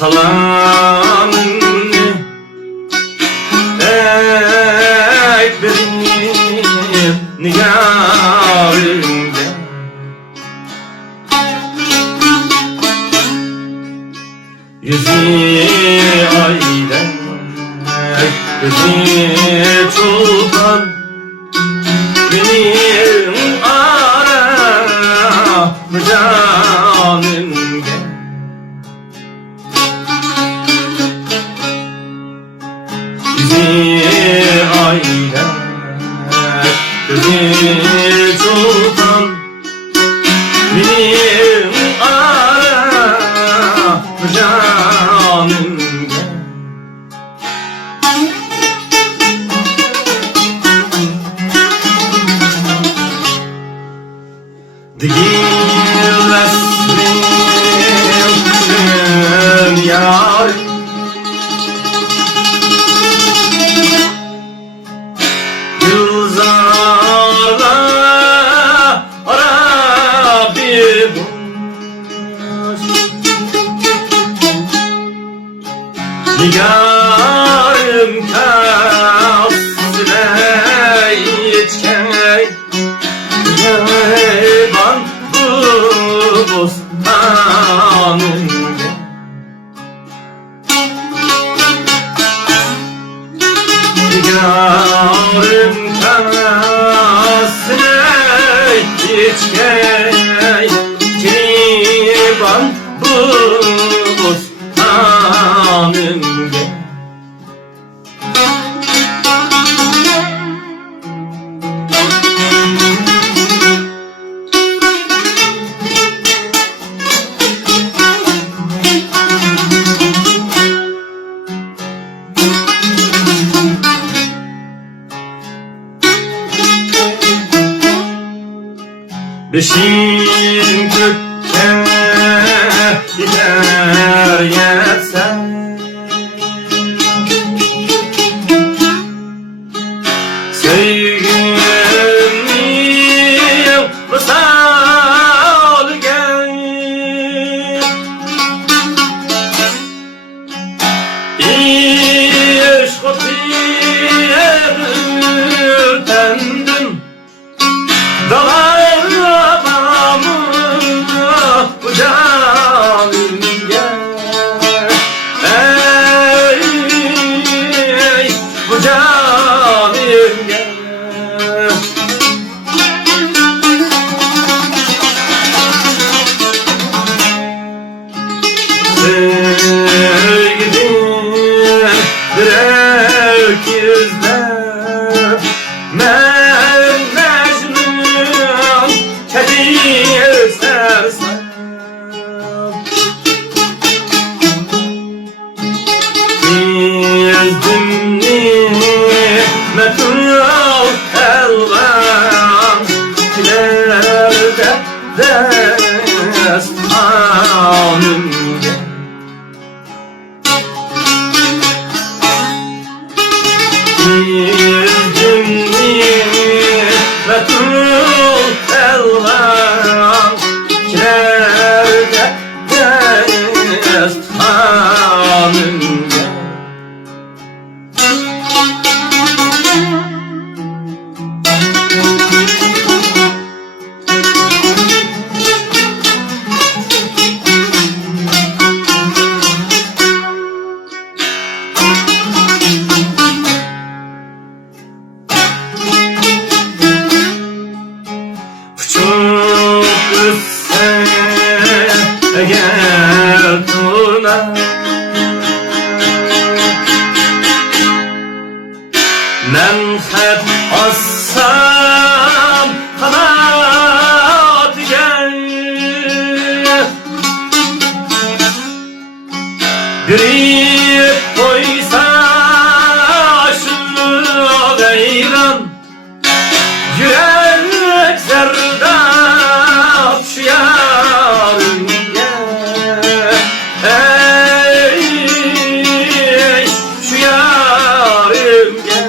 Salamını ekberim nigarımda yüzü ayda yüzü çulpan benim aramı canımda ayda gözü sultan benim aram canımda Dilesmin yar Nigarım kasile içkey Yayban bu bostanında Nigarım kasile içkey Yayban bu bostanında Beşin kökte gider yetsen Sevgilim vısal gel İş kopiyedir tendim Dalar gel turna. Men hep assam kanat gel, biri koysa şu gayran, yürek zerdap şu yarınge. Ey şu yarınge.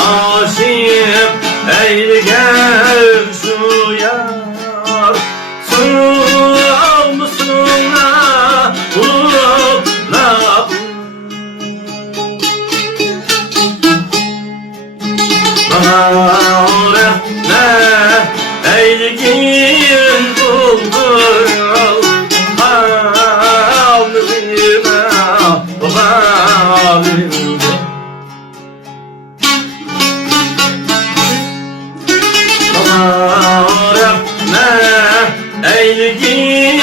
Aşık eyle gel şu yar, almışsına bulupla. Bana öğretme eylgin buldur, alnıma babalım. Öğretme eylgin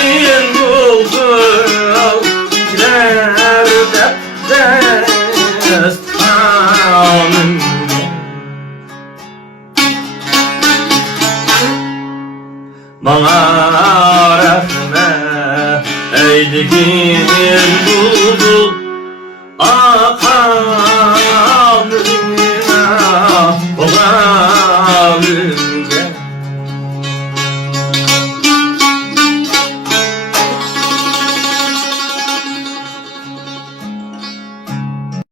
buldur, kilerde destanım. Bana öğretme eylgin buldur,